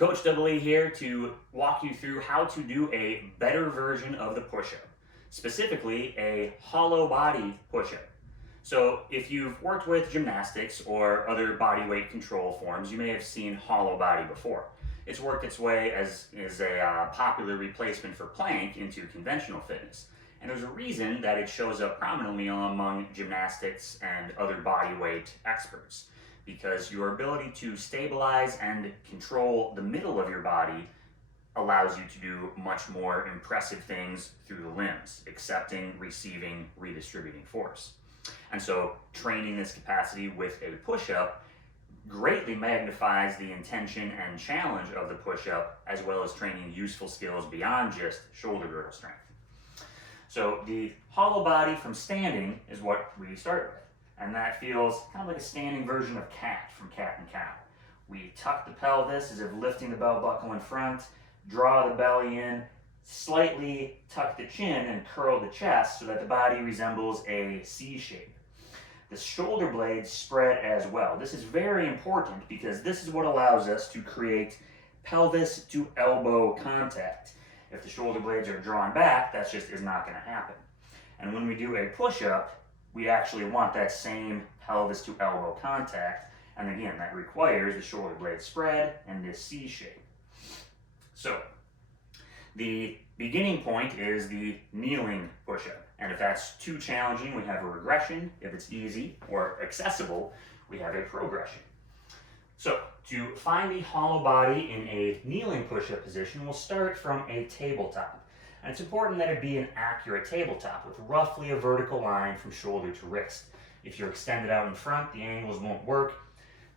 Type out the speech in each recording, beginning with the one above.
Coach AA here to walk you through how to do a better version of the push-up, specifically a hollow body push-up. So if you've worked with gymnastics or other body weight control forms, you may have seen hollow body before. It's worked its way as a popular replacement for plank into conventional fitness. And there's a reason that it shows up prominently among gymnastics and other body weight experts, because your ability to stabilize and control the middle of your body allows you to do much more impressive things through the limbs, accepting, receiving, redistributing force. And so training this capacity with a push-up greatly magnifies the intention and challenge of the push-up, as well as training useful skills beyond just shoulder girdle strength. So the hollow body from standing is what we start with. And that feels kind of like a standing version of cat from Cat and Cow. We tuck the pelvis as if lifting the belt buckle in front, draw the belly in, slightly tuck the chin and curl the chest so that the body resembles a C shape. The shoulder blades spread as well. This is very important because this is what allows us to create pelvis to elbow contact. If the shoulder blades are drawn back, that just is not going to happen. And when we do a push-up, we actually want that same pelvis to elbow contact. And again, that requires the shoulder blade spread and this C shape. So the beginning point is the kneeling push-up. And if that's too challenging, we have a regression. If it's easy or accessible, we have a progression. So to find the hollow body in a kneeling push-up position, we'll start from a tabletop. And it's important that it be an accurate tabletop with roughly a vertical line from shoulder to wrist. If you're extended out in front, the angles won't work.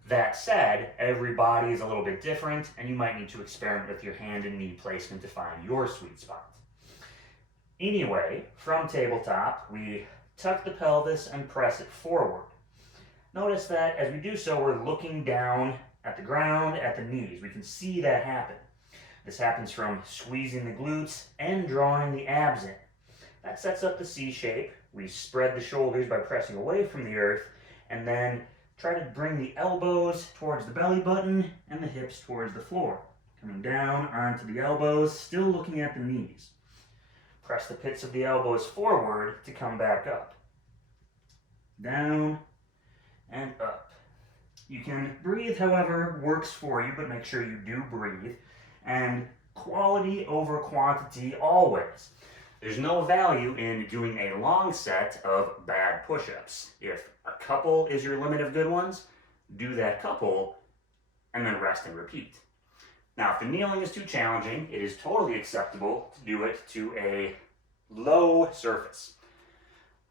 That said, every body is a little bit different, and you might need to experiment with your hand and knee placement to find your sweet spot. Anyway, from tabletop, we tuck the pelvis and press it forward. Notice that as we do so, we're looking down at the ground, at the knees. We can see that happen. This happens from squeezing the glutes and drawing the abs in. That sets up the C shape. We spread the shoulders by pressing away from the earth, and then try to bring the elbows towards the belly button and the hips towards the floor. Coming down onto the elbows, still looking at the knees. Press the pits of the elbows forward to come back up. Down and up. You can breathe however works for you, but make sure you do breathe. And quality over quantity always. There's no value in doing a long set of bad push-ups. If a couple is your limit of good ones, do that couple and then rest and repeat. Now, if the kneeling is too challenging, it is totally acceptable to do it to a low surface.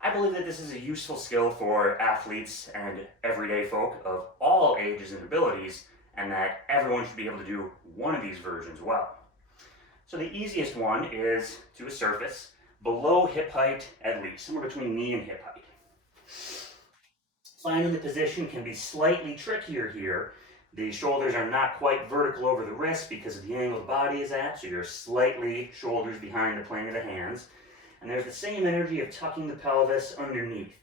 I believe that this is a useful skill for athletes and everyday folk of all ages and abilities, and that everyone should be able to do one of these versions well. So the easiest one is to a surface below hip height at least, somewhere between knee and hip height. Finding the position can be slightly trickier here. The shoulders are not quite vertical over the wrist because of the angle the body is at, so you're slightly shoulders behind the plane of the hands. And there's the same energy of tucking the pelvis underneath,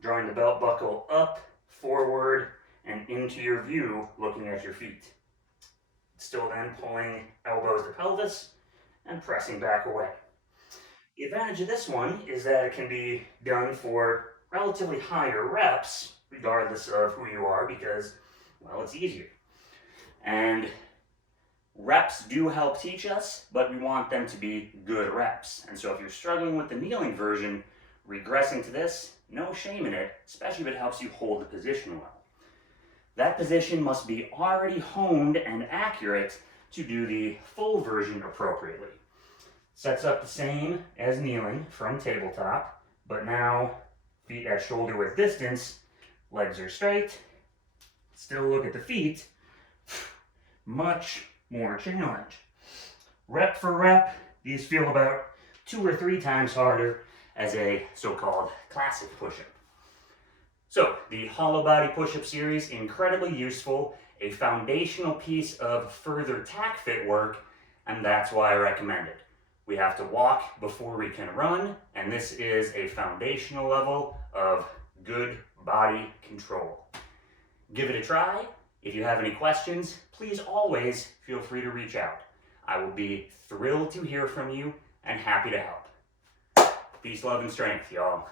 drawing the belt buckle up, forward, and into your view, looking at your feet. Still then pulling elbows to pelvis and pressing back away. The advantage of this one is that it can be done for relatively higher reps, regardless of who you are, because, well, it's easier. And reps do help teach us, but we want them to be good reps. And so if you're struggling with the kneeling version, regressing to this, no shame in it, especially if it helps you hold the position well. That position must be already honed and accurate to do the full version appropriately. Sets up the same as kneeling from tabletop, but now feet at shoulder width distance, legs are straight, still look at the feet, much more challenge. Rep for rep, these feel about 2 or 3 times harder as a so-called classic push-up. So the hollow body push-up series, incredibly useful, a foundational piece of further TACFIT work, and that's why I recommend it. We have to walk before we can run, and this is a foundational level of good body control. Give it a try, If you have any questions, please always feel free to reach out. I will be thrilled to hear from you and happy to help. Peace, love, and strength, y'all.